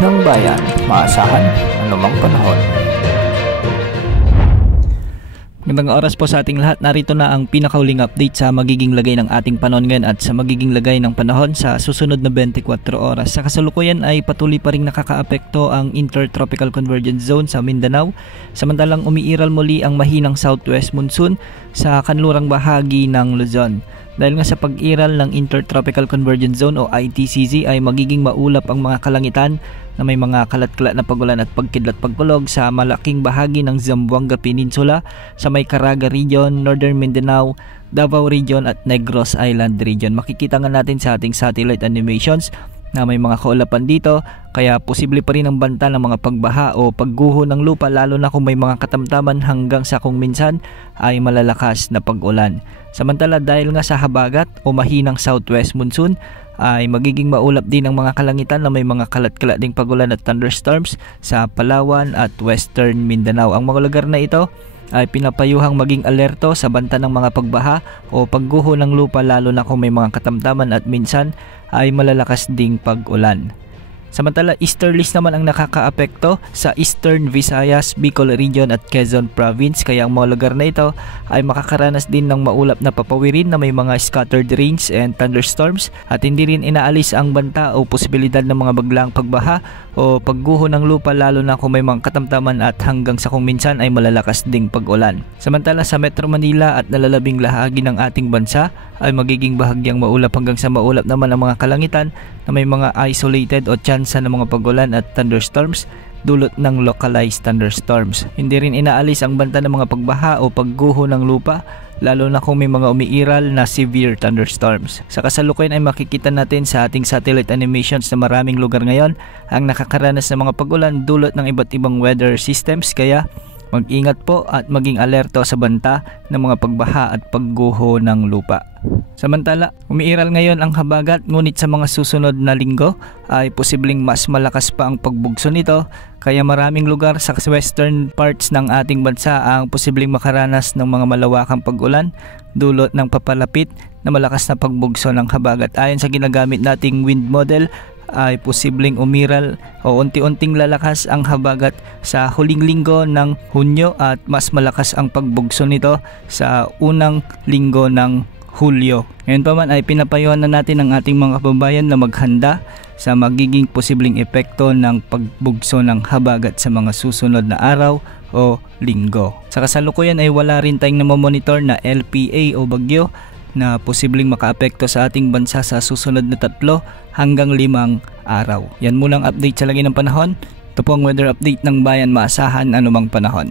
ng bayan, maasahan anumang panahon. Magandang oras po sa ating lahat. Narito na ang pinakauling update sa magiging lagay ng ating panahon ngayon at sa magiging lagay ng panahon sa susunod na 24 oras. Sa kasalukuyan ay patuloy pa rin nakakaapekto ang Intertropical Convergence Zone sa Mindanao, samantalang umiiral muli ang mahinang southwest monsoon sa kanlurang bahagi ng Luzon. Dahil nga sa pag-iral ng Intertropical Convergence Zone o ITCZ ay magiging maulap ang mga kalangitan na may mga kalat-kalat na pagulan at pagkidlat pagkulog sa malaking bahagi ng Zamboanga Peninsula, sa may Caraga Region, Northern Mindanao, Davao Region at Negros Island Region. Makikita nga natin sa ating satellite animations na may mga kaulapan dito, kaya posible pa rin ang banta ng mga pagbaha o pagguho ng lupa, lalo na kung may mga katamtaman hanggang sa kung minsan ay malalakas na pag-ulan. Samantala, dahil nga sa habagat o mahinang southwest monsoon ay magiging maulap din ang mga kalangitan na may mga kalat-kalat ding pagulan at thunderstorms sa Palawan at Western Mindanao. Ang mga lugar na ito ay pinapayuhang maging alerto sa banta ng mga pagbaha o pagguho ng lupa, lalo na kung may mga katamtaman at minsan ay malalakas ding pag-ulan. Samantala, easterlies naman ang nakakaapekto sa Eastern Visayas, Bicol Region at Quezon Province, kaya ang mga lugar na ito ay makakaranas din ng maulap na papawirin na may mga scattered rains and thunderstorms, at hindi rin inaalis ang banta o posibilidad ng mga baglang pagbaha o pagguho ng lupa, lalo na kung may mga katamtaman at hanggang sa kung minsan ay malalakas ding pag-ulan. Samantala, sa Metro Manila at nalalabing lahagi ng ating bansa ay magiging bahagyang maulap hanggang sa maulap naman ang mga kalangitan na may mga isolated o tsansa ng mga pagulan at thunderstorms dulot ng localized thunderstorms. Hindi rin inaalis ang banta ng mga pagbaha o pagguho ng lupa, lalo na kung may mga umiiral na severe thunderstorms. Sa kasalukuyan ay makikita natin sa ating satellite animations na maraming lugar ngayon ang nakakaranas ng mga pag-ulan dulot ng iba't ibang weather systems, kaya mag-ingat po at maging alerto sa banta ng mga pagbaha at pagguho ng lupa. Samantala, umiiral ngayon ang habagat, ngunit sa mga susunod na linggo ay posibleng mas malakas pa ang pagbugso nito, kaya maraming lugar sa western parts ng ating bansa ang posibleng makaranas ng mga malawakang pag-ulan dulot ng papalapit na malakas na pagbugso ng habagat. Ayon sa ginagamit nating wind model ay posibleng umiral o unti-unting lalakas ang habagat sa huling linggo ng Hunyo at mas malakas ang pagbugso nito sa unang linggo ng Hulyo. Ngayon pa man ay pinapayuhan na natin ang ating mga kababayan na maghanda sa magiging posibleng epekto ng pagbugso ng habagat sa mga susunod na araw o linggo. Sa kasalukuyan ay wala rin tayong namomonitor na LPA o bagyo na posibleng makaapekto sa ating bansa sa susunod na 3 hanggang 5 araw. Yan muna ang update sa lagay ng panahon. Ito po ang weather update ng bayan, maasahan anumang panahon.